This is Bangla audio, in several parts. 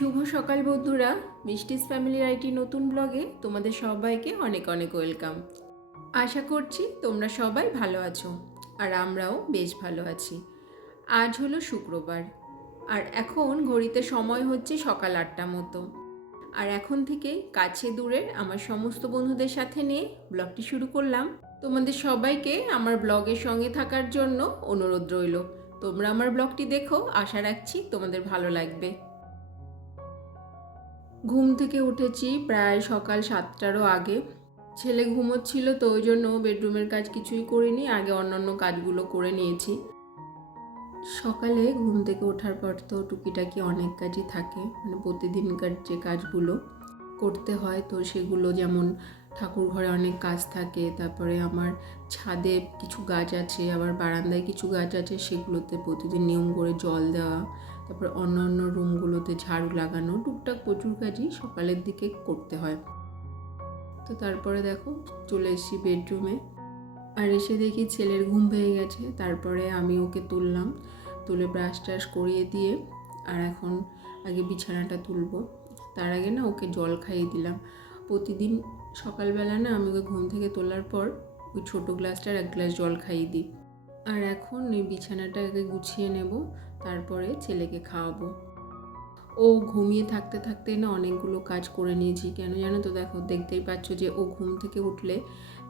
শুভ সকাল বন্ধুরা, মিষ্টিস ফ্যামিলির আইটি নতুন ব্লগে তোমাদের সবাইকে অনেক অনেক ওয়েলকাম। আশা করছি তোমরা সবাই ভালো আছো, আর আমরাও বেশ ভালো আছি। আজ হলো শুক্রবার, আর এখন ঘড়িতে সময় হচ্ছে সকাল 8টা মতো। আর এখন থেকেই কাছে দূরের আমার সমস্ত বন্ধুদের সাথে নিয়ে ব্লগটি শুরু করলাম। তোমাদের সবাইকে আমার ব্লগের সঙ্গে থাকার জন্য অনুরোধ রইল। তোমরা আমার ব্লগটি দেখো, আশা রাখছি তোমাদের ভালো লাগবে। ঘুম থেকে উঠেছি প্রায় সকাল 7টারও আগে। ছেলে ঘুমোচ্ছিল, তো ওই জন্য বেডরুমের কাজ কিছুই করিনি, আগে অন্যান্য কাজগুলো করে নিয়েছি। সকালে ঘুম থেকে ওঠার পর তো টুকিটাকি অনেক কাজই থাকে, মানে প্রতিদিনকার যে কাজগুলো করতে হয়, তো সেগুলো যেমন ঠাকুর ঘরে অনেক কাজ থাকে, তারপরে আমার ছাদে কিছু গাছ আছে, আবার বারান্দায় কিছু গাছ আছে, সেগুলোতে প্রতিদিন নিয়ম করে জল দেওয়া, তারপর অন্য অন্য রুমগুলোতে ঝাড়ু লাগানো, টুকটাক প্রচুর কাজই সকালের দিকে করতে হয়। তো তারপরে দেখো চলে এসেছি বেডরুমে, আর এসে দেখি ছেলের ঘুম ভেঙে গেছে। তারপরে আমি ওকে তুললাম, তুলে ব্রাশ ট্রাশ করিয়ে দিয়ে আর এখন আগে বিছানাটা তুলবো। তার আগে না ওকে জল খাইয়ে দিলাম। প্রতিদিন সকালবেলা না আমি ওকে ঘুম থেকে তোলার পর ওই ছোটো গ্লাসটার 1 গ্লাস জল খাইয়ে দিই। আর এখন এই বিছানাটা আগে গুছিয়ে নেব, তারপরে ছেলেকে খাওয়াবো। ও ঘুমিয়ে থাকতে থাকতে না অনেকগুলো কাজ করে নিয়েছি। কেন জানো তো, দেখো দেখতেই পাচ্ছ যে ও ঘুম থেকে উঠলে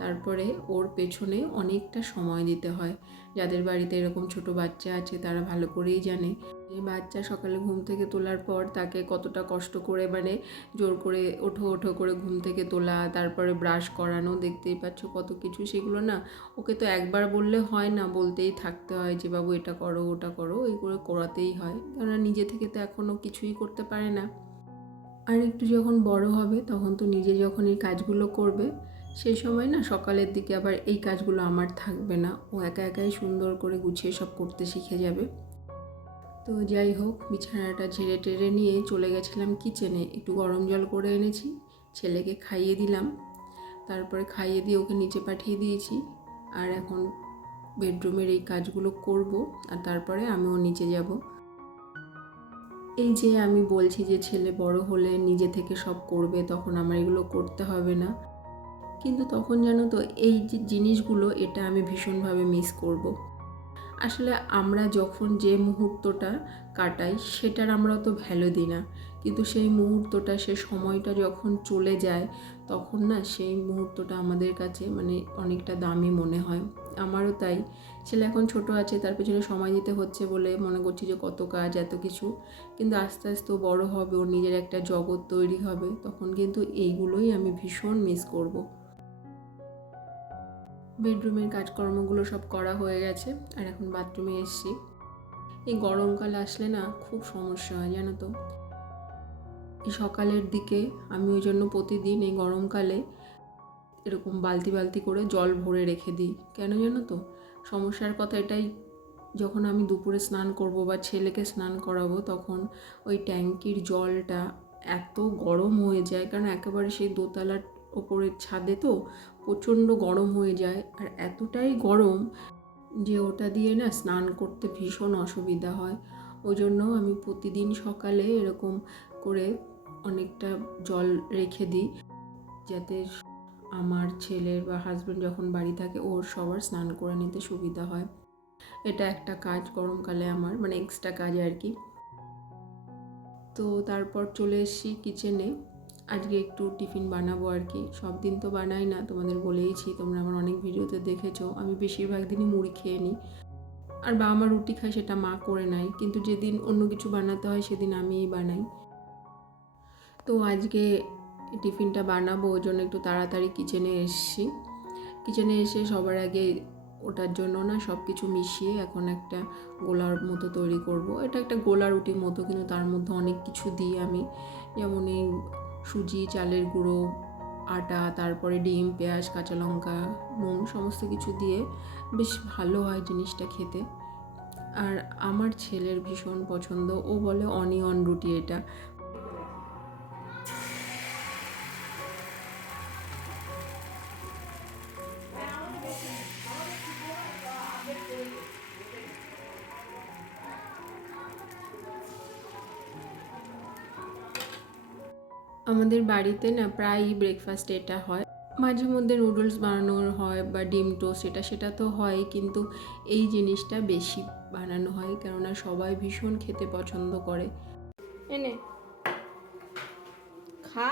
তারপরে ওর পেছনে অনেকটা সময় দিতে হয়। যাদের বাড়িতে এরকম ছোট বাচ্চা আছে তারা ভালো করেই জানে যে বাচ্চা সকালে ঘুম থেকে তোলার পর তাকে কতটা কষ্ট করে, মানে জোর করে ওঠো ওঠো করে ঘুম থেকে তোলা, তারপরে ব্রাশ করানো, দেখতেই পাচ্ছ কত কিছু। সেগুলো না ওকে তো একবার বললে হয় না, বলতেই থাকতে হয় যে বাবু এটা করো ওটা করো, এই করে করাতেই হয়, কেননা নিজে থেকে তো এখনও কিছুই করতে পারে না। আর একটু যখন বড় হবে তখন তো নিজে যখন এই কাজগুলো করবে, সেই সময় না সকালের দিকে আবার এই কাজগুলো আমার থাকবে না, ও একা একাই সুন্দর করে গুছিয়ে সব করতে শিখে যাবে। তো যাই হোক, বিছানাটা ঝেড়ে টেড়ে নিয়ে চলে গেছিলাম কিচেনে, একটু গরম জল করে এনেছি, ছেলেকে খাইয়ে দিলাম, তারপরে খাইয়ে দিয়ে ওকে নিচে পাঠিয়ে দিয়েছি। আর এখন বেডরুমের এই কাজগুলো করব, আর তারপরে আমিও নিচে যাব। এই যে আমি বলছি যে ছেলে বড় হলে নিজে থেকে সব করবে, তখন আমার এগুলো করতে হবে না, কিন্তু তখন জানো তো এই যে জিনিসগুলো, এটা আমি ভীষণভাবে মিস করব। আসলে আমরা যখন যে মুহূর্তটা কাটাই সেটার আমরা অত ভ্যালু দিই না, কিন্তু সেই মুহূর্তটা, সে সময়টা যখন চলে যায় তখন না সেই মুহূর্তটা আমাদের কাছে মানে অনেকটা দামি মনে হয়। আমারও তাই। ছেলে এখন ছোট আছে, তার পেছনে সময় দিতে হচ্ছে বলে মনে করছি যে কত কাজ, এত কিছু, কিন্তু আস্তে আস্তে ও বড় হবে, ওর নিজের একটা জগৎ তৈরি হবে, তখন কিন্তু এইগুলোই আমি ভীষণ মিস করব। বেডরুমের কাজকর্মগুলো সব করা হয়ে গেছে, আর এখন বাথরুমে এসেছি। এই গরমকাল আসলে না খুব সমস্যা হয় জানো তো। এই সকালের দিকে আমি ওই জন্য প্রতিদিন এই গরমকালে এরকম বালতি বালতি করে জল ভরে রেখে দিই। কেন জানো তো, সমস্যার কথা এটাই, যখন আমি দুপুরে স্নান করব বা ছেলেকে স্নান করাবো, তখন ওই ট্যাঙ্কির জলটা এত গরম হয়ে যায়, কারণ একেবারে সেই দোতলার ওপরের ছাদে তো প্রচণ্ড গরম হয়ে যায়, আর এতটাই গরম যে ওটা দিয়ে না স্নান করতে ভীষণ অসুবিধা হয়। ওই জন্য আমি প্রতিদিন সকালে এরকম করে অনেকটা জল রেখে দিই, যাতে আমার ছেলের বা হাজব্যান্ড যখন বাড়ি থাকে ওর সবার স্নান করে নিতে সুবিধা হয়। এটা একটা কাজ গরমকালে আমার, মানে এক্সট্রা কাজ আর কি। তো তারপর চলে এসেছি কিচেনে। আজকে একটু টিফিন বানাবো আর কি। সব দিন তো বানাই না, তোমাদের বলেইছি, তোমরা আমার অনেক ভিডিওতে দেখেছো আমি বেশিরভাগ দিনই মুড়ি খেয়ে নিই, আর বাবা মা রুটি খায়, সেটা মা করে নেয়, কিন্তু যেদিন অন্য কিছু বানাতে হয় সেদিন আমিই বানাই। তো আজকে টিফিনটা বানাবো, ওই জন্য একটু তাড়াতাড়ি কিচেনে এসেছি। কিচেনে এসে সবার আগে ওটার জন্য না সব কিছু মিশিয়ে এখন একটা গোলার মতো তৈরি করব। এটা একটা গোলা রুটির মতো, কিন্তু তার মধ্যে অনেক কিছু দিই আমি, যেমন এই সুজি, চালের গুঁড়ো, আটা, তারপরে ডিম, পেঁয়াজ, কাঁচা লঙ্কা, নুন, সমস্ত কিছু দিয়ে বেশ ভালো হয় জিনিসটা খেতে। আর আমার ছেলের ভীষণ পছন্দ, ও বলে অনিয়ন রুটি এটা। আমাদের বাড়িতে না প্রায়ই ব্রেকফাস্ট এটা হয়, মাঝে মধ্যে নুডলস বানানো হয় বা ডিম টোস্ট সেটা তো হয়, কিন্তু এই জিনিসটা বেশি বানানো হয় কেননা সবাই ভীষণ খেতে পছন্দ করে। এনে খা।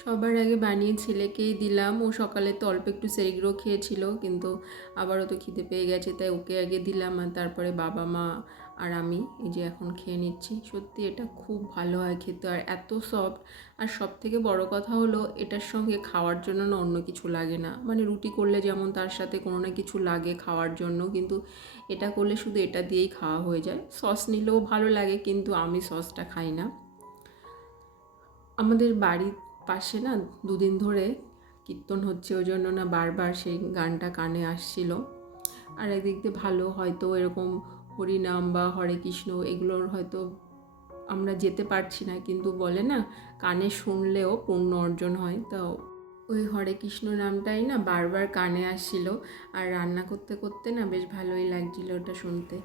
সবার আগে বানিয়ে ছেলেকেই দিলাম, ও সকালে তো অল্প একটু সেরিগ্রো খেয়েছিল, কিন্তু আবারও তো খিদে পেয়ে গেছে, তাই ওকে আগে দিলাম, আর তারপরে বাবা মা আর আমি এই যে এখন খেয়ে নিচ্ছি। সত্যি এটা খুব ভালো হয় খেতে, আর এত সফট। আর সব থেকে বড় কথা হলো এটার সঙ্গে খাওয়ার জন্য না অন্য কিছু লাগে না, মানে রুটি করলে যেমন তার সাথে কোনো না কিছু লাগে খাওয়ার জন্য, কিন্তু এটা করলে শুধু এটা দিয়েই খাওয়া হয়ে যায়। সস নিলেও ভালো লাগে, কিন্তু আমি সসটা খাই না। আমাদের বাড়ির পাশে না দুদিন ধরে কীর্তন হচ্ছে, ওই জন্য না বারবার সেই গানটা কানে আসছিল। আর একদিক দিয়ে ভালো, হয়তো এরকম হরিনাম বা হরে কৃষ্ণ এগুলোর হয়তো আমরা যেতে পারছি না, কিন্তু বলে না কানে শুনলেও পুণ্য অর্জন হয়, তো ওই হরে কৃষ্ণ নামটাই না বারবার কানে আসছিল। আর রান্না করতে করতে না বেশ ভালোই লাগছিল ওটা শুনতে।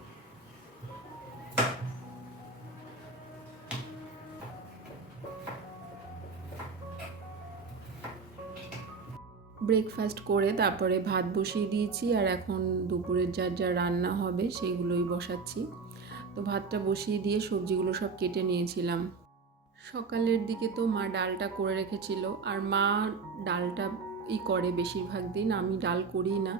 ব্রেকফাস্ট করে তারপরে ভাত বসিয়ে দিয়েছি, আর এখন দুপুরের যা রান্না হবে সেইগুলোই বসাচ্ছি। তো ভাতটা বসিয়ে দিয়ে সবজিগুলো সব কেটে নিয়েছিলাম। সকালের দিকে তো মা ডালটা করে রেখেছিল, আর মা ডালটা করে বেশিরভাগ দিন, আমি ডাল করি না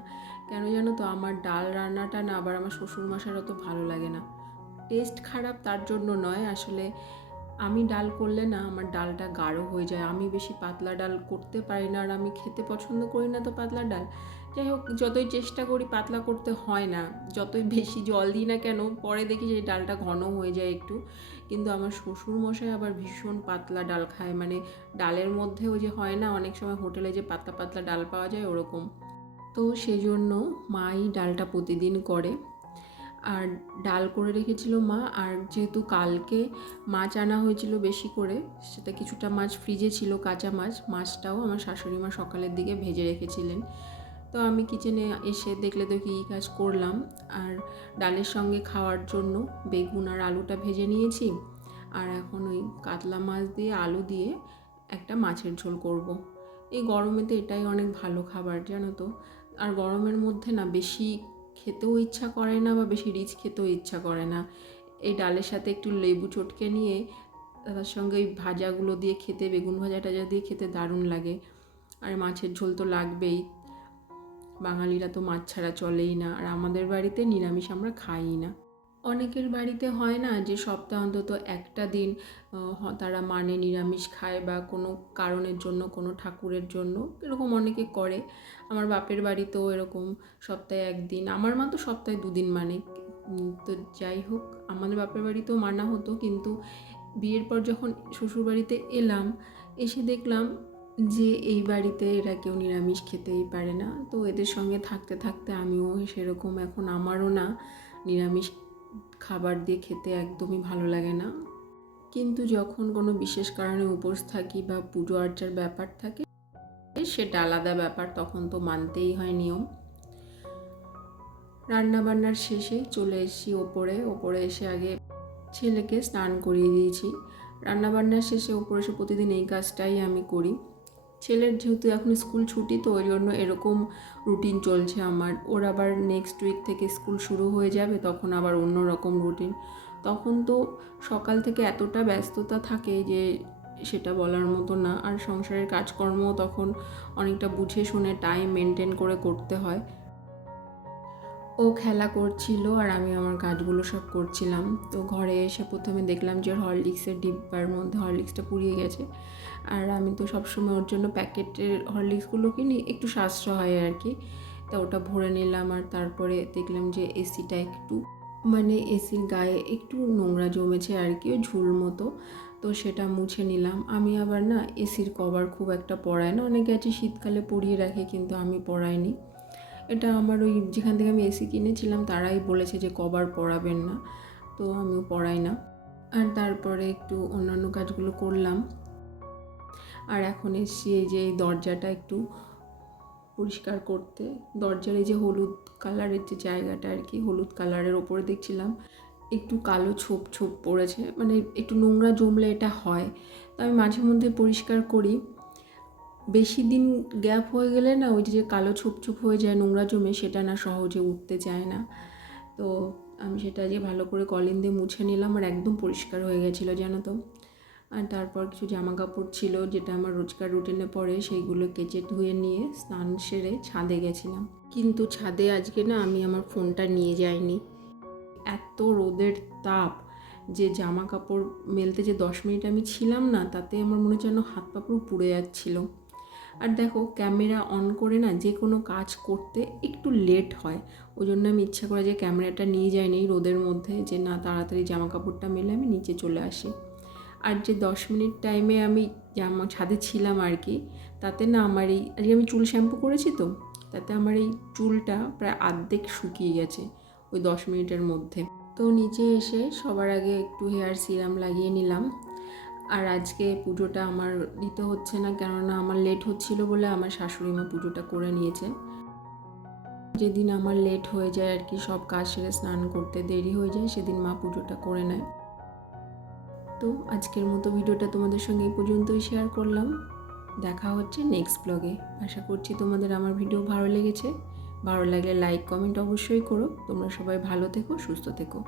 কেন জানো তো, আমার ডাল রান্নাটা না আবার আমার শ্বশুরমশার অত ভালো লাগে না। টেস্ট খারাপ তার জন্য নয়, আসলে আমি ডাল করলে না আমার ডালটা গাঢ় হয়ে যায়, আমি বেশি পাতলা ডাল করতে পারি না, আর আমি খেতে পছন্দ করি না তো পাতলা ডাল। যাই হোক, যতই চেষ্টা করি পাতলা করতে হয় না, যতই বেশি জল দিই না কেন পরে দেখি যে ডালটা ঘন হয়ে যায় একটু। কিন্তু আমার শ্বশুরমশাই আবার ভীষণ পাতলা ডাল খায়, মানে ডালের মধ্যেও যে হয় না অনেক সময় হোটেলে যে পাতলা পাতলা ডাল পাওয়া যায় ওরকম। তো সেই জন্য মাই ডালটা প্রতিদিন করে, আর ডাল করে রেখেছিল মা। আর যেহেতু কালকে মাছ আনা হয়েছিল বেশি করে, সেটা কিছুটা মাছ ফ্রিজে ছিল, কাঁচা মাছটাও আমার শাশুড়ি মা সকালের দিকে ভেজে রেখেছিলেন। তো আমি কিচেনে এসে দেখলে তো কী কাজ করলাম, আর ডালের সঙ্গে খাওয়ার জন্য বেগুন আর আলুটা ভেজে নিয়েছি, আর এখন ওই কাতলা মাছ দিয়ে আলু দিয়ে একটা মাছের ঝোল করব। এই গরমেতে এটাই অনেক ভালো খাবার জানো তো। আর গরমের মধ্যে না বেশি খেতেও ইচ্ছা করে না, বা বেশি রিচ খেতেও ইচ্ছা করে না। এই ডালের সাথে একটু লেবু চটকে নিয়ে তার সঙ্গে ওই ভাজাগুলো দিয়ে খেতে, বেগুন ভাজা টাজা দিয়ে খেতে দারুণ লাগে। আর মাছের ঝোল তো লাগবেই, বাঙালিরা তো মাছ ছাড়া চলেই না, আর আমাদের বাড়িতে নিরামিষ আমরা খাই না। অনেকের বাড়িতে হয় না যে সপ্তাহে অন্তত একটা দিন তারা মানে নিরামিষ খায়, বা কোনো কারণের জন্য, কোনো ঠাকুরের জন্য এরকম অনেকে করে। আমার বাপের বাড়িতেও এরকম সপ্তাহে একদিন, আমার মা তো সপ্তাহে দুদিন মানে। তো যাই হোক, আমাদের বাপের বাড়িতেও মানা হতো, কিন্তু বিয়ের পর যখন শ্বশুরবাড়িতে এলাম, এসে দেখলাম যে এই বাড়িতে এরা কেউ নিরামিষ খেতেই পারে না। তো এদের সঙ্গে থাকতে থাকতে আমিও সেরকম, এখন আমারও না নিরামিষ খাবার দিয়ে খেতে একদমই ভালো লাগে না। কিন্তু যখন কোনো বিশেষ কারণে উপোস থাকি বা পুজো আর্চার ব্যাপার থাকে সেটা আলাদা ব্যাপার, তখন তো মানতেই হয় নিয়ম। রান্নাবান্নার শেষে চলে এসেছি ওপরে এসে আগে ছেলেকে স্নান করিয়ে দিয়েছি। রান্নাবান্নার শেষে ওপরে এসে প্রতিদিন এই কাজটাই আমি করি। ছেলের যেহেতু এখন স্কুল ছুটি, তো ওই জন্য এরকম রুটিন চলছে আমার। ওর আবার নেক্সট উইক থেকে স্কুল শুরু হয়ে যাবে, তখন আবার অন্য রকম রুটিন। তখন তো সকাল থেকে এতটা ব্যস্ততা থাকে যে সেটা বলার মতো না। আর সংসারের কাজকর্মও তখন অনেকটা বুঝে শুনে টাইম মেনটেন করে করতে হয়। ও খেলা করছিল আর আমি আমার কাজগুলো সব করছিলাম। তো ঘরে এসে প্রথমে দেখলাম যে হরলিক্সের ডিব্বার মধ্যে হরলিক্সটা পুড়িয়ে গেছে। আর আমি তো সবসময় ওর জন্য প্যাকেটের হরলিক্সগুলো কিনি, একটু সাশ্রয় হয় আর কি। তা ওটা ভরে নিলাম, আর তারপরে দেখলাম যে এসিটা একটু, মানে এসির গায়ে একটু নোংরা জমেছে আর কি, ওই ঝুল মতো। তো সেটা মুছে নিলাম। আমি আবার না এসির কভার খুব একটা পরাই না, অনেকে আছে শীতকালে পরিয়ে রাখে, কিন্তু আমি পরাইনি। এটা আমার ওই যেখান থেকে আমি এসি কিনেছিলাম তারাই বলেছে যে কভার পরাবেন না, তো আমিও পরাই না। আর তারপরে একটু অন্যান্য কাজগুলো করলাম। আর এখন এসছি এই যে এই দরজাটা একটু পরিষ্কার করতে। দরজার এই যে হলুদ কালারের যে জায়গাটা আর কি, হলুদ কালারের ওপরে দেখছিলাম একটু কালো ছোপ ছোপ পড়েছে, মানে একটু নোংরা জমলে এটা হয়। তো আমি মাঝে মধ্যে পরিষ্কার করি। বেশি দিন গ্যাপ হয়ে গেলে না ওই যে কালো ছোপ ছোপ হয়ে যায়, নোংরা জমে, সেটা না সহজে উঠতে চায় না। তো আমি সেটা যে ভালো করে কলিন দিয়ে মুছে নিলাম, আর একদম পরিষ্কার হয়ে গেছিলো জানো তো। আর তারপর কিছু জামা কাপড় ছিল যেটা আমার রোজকার রুটিনে পড়ে, সেইগুলো কেচে ধুয়ে নিয়ে স্নান সেরে ছাদে গেছিলাম। কিন্তু ছাদে আজকে না আমি আমার ফোনটা নিয়ে যাইনি। এত রোদের তাপ যে জামা কাপড় মেলতে যে 10 মিনিট আমি ছিলাম না, তাতে আমার মনে হচ্ছে যেন হাত পা পুরো পুড়ে যাচ্ছিলো। আর দেখো, ক্যামেরা অন করে না যে কোনো কাজ করতে একটু লেট হয়। ওই জন্য আমি ইচ্ছা করে যে ক্যামেরাটা নিয়ে যাইনি রোদের মধ্যে, যে না তাড়াতাড়ি জামা কাপড়টা মেলে আমি নিচে চলে আসি। আর যে 10 মিনিট টাইমে আমি ছাদে ছিলাম আর কি, তাতে না আমার এই আজকে আমি চুল শ্যাম্পু করেছি তো, তাতে আমার এই চুলটা প্রায় অর্ধেক শুকিয়ে গেছে ওই 10 মিনিটের মধ্যে। তো নিচে এসে সবার আগে একটু হেয়ার সিরাম লাগিয়ে নিলাম। আর আজকে পুজোটা আমার দিতে হচ্ছে না, কেননা আমার লেট হচ্ছিল বলে আমার শাশুড়ি মা পুজোটা করে নিয়েছে। যেদিন আমার লেট হয়ে যায় আর কি, সব কাজ সেরে স্নান করতে দেরি হয়ে যায়, সেদিন মা পুজোটা করে নেয়। তো আজকের মতো ভিডিওটা তোমাদের সঙ্গে এই পর্যন্তই শেয়ার করলাম। দেখা হচ্ছে নেক্সট ব্লগে। আশা করছি তোমাদের আমার ভিডিও ভালো লেগেছে। ভালো লাগলে লাইক কমেন্ট অবশ্যই করো। তোমরা সবাই ভালো থেকো, সুস্থ থেকো।